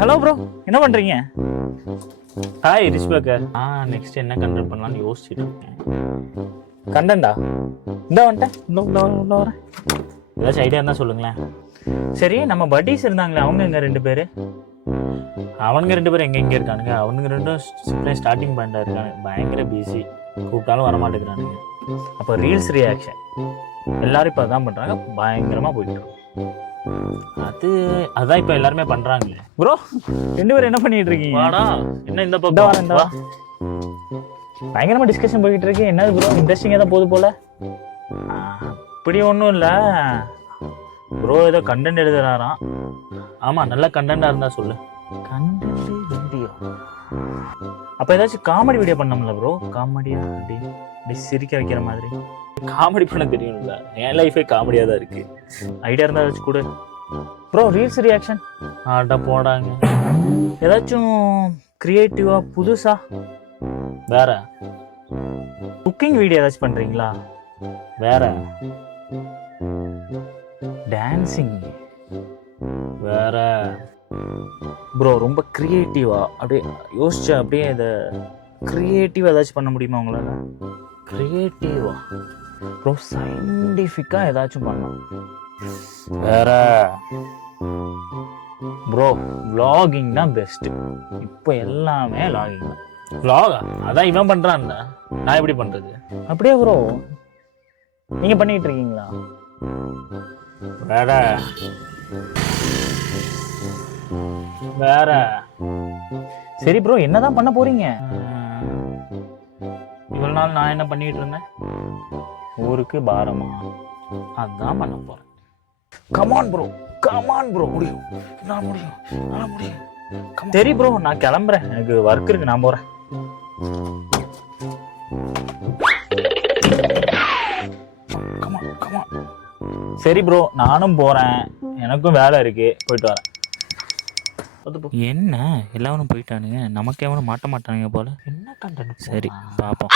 Hello bro, என்ன பண்றீங்க? Hi ரிஷ்பேக்கர். Next என்ன கண்டென்ட் பண்ணலாம்னு யோசிச்சுட்டு இருக்கேன். கண்டென்ட்டா? இந்த வந்துட்டேன், இந்த வரேன். ஏதாச்சும் ஐடியா இருந்தால் சொல்லுங்களேன். சரி, நம்ம பட்டீஸ் இருந்தாங்களே, அவங்க எங்க 2 பேர்? அவனுங்க 2 பேரும் எங்கே இருக்கானுங்க? அவனுங்க 2 ஸ்டார்டிங் பாயிண்டாக இருக்கானுங்க. பயங்கர பிஸி, கூப்பிட்டாலும் வரமாட்டேங்கிறானுங்க. அப்போ ரீல்ஸ் ரியாக்ஷன் எல்லாரும் இப்போ அதான் பண்ணுறாங்க, பயங்கரமாக போயிட்டு இருக்கு. அதான் இப்போ எல்லாருமே பண்ணுறாங்க. ப்ரோ 2 பேரும் என்ன பண்ணிட்டு இருக்கீங்க? வாடா, என்ன இந்த இந்த பக்கம் வரேன், இந்த வரேன். பயங்கரமாக டிஸ்கஷன் போய்கிட்டு இருக்கு. என்னது ப்ரோ, இன்ட்ரெஸ்டிங்காக தான் போகுது போல? அப்படி ஒன்றும் இல்லை ப்ரோ, ஏதோ கண்டென்ட் எழுதுறாராம். ஆமாம், நல்ல கண்டென்ட்டாக இருந்தால் சொல்லு. Content video? அப்போ ஏதாச்சும் காமெடி வீடியோ பண்ணோம்ல ப்ரோ? காமெடியா அப்படி சிரிக்க வைக்கிற மாதிரி காமெடி பண்ண தெரியும்ல, என் லைஃபே காமெடியாக தான் இருக்கு. ஐடியா இருந்தால் ஏதாச்சும் கூட ப்ரோ. ரீல்ஸ் ரியாக்ஷன் ஆட்டா போடாங்க. ஏதாச்சும் கிரியேட்டிவா புதுசா வேற குக்கிங் வீடியோ ஏதாச்சும் பண்றீங்களா? வேற டான்சிங் வேற ப்ரோ. ரொம்ப கிரியேட்டிவா அப்படியே யோசிச்சா அப்படியே இதை கிரியேட்டிவா ஏதாச்சும் பண்ண முடியுமா உங்களால? கிரியேட்டிவா ப்ரோ, சயின்டிஃபிக்கா ஏதாச்சும் பண்ணணும். வேற ப்ரோ, vlogging தான் பெஸ்ட். இப்போ எல்லாமே vlogging தான். vlog அதான் இவன் பண்றான்ல, நான் எப்படி பண்றது? அப்படியே ப்ரோ நீங்க பண்ணிட்டு இருக்கீங்களா? வேற வேற சரி ப்ரோ, என்னதான் பண்ண போறீங்க? இவ்வளவு நாள் நான் என்ன பண்ணிட்டு இருந்தேன்? ஊருக்கு பாரமா? அதான் பண்ண போறேன். கமான் ப்ரோ, முடியும். நான் முடியும். சரி ப்ரோ, நான் கிளம்புறேன், எனக்கு ஒர்க் இருக்கு, நான் போறேன். சரி ப்ரோ, நானும் போறேன், எனக்கும் வேலை இருக்கு, போயிட்டு வரேன். என்ன எல்லாரும் போயிட்டானுங்க, நமக்கு எவனும் மாட்ட மாட்டானுங்க போல. என்ன கண்டென்ட்? சரி, பார்ப்போம்.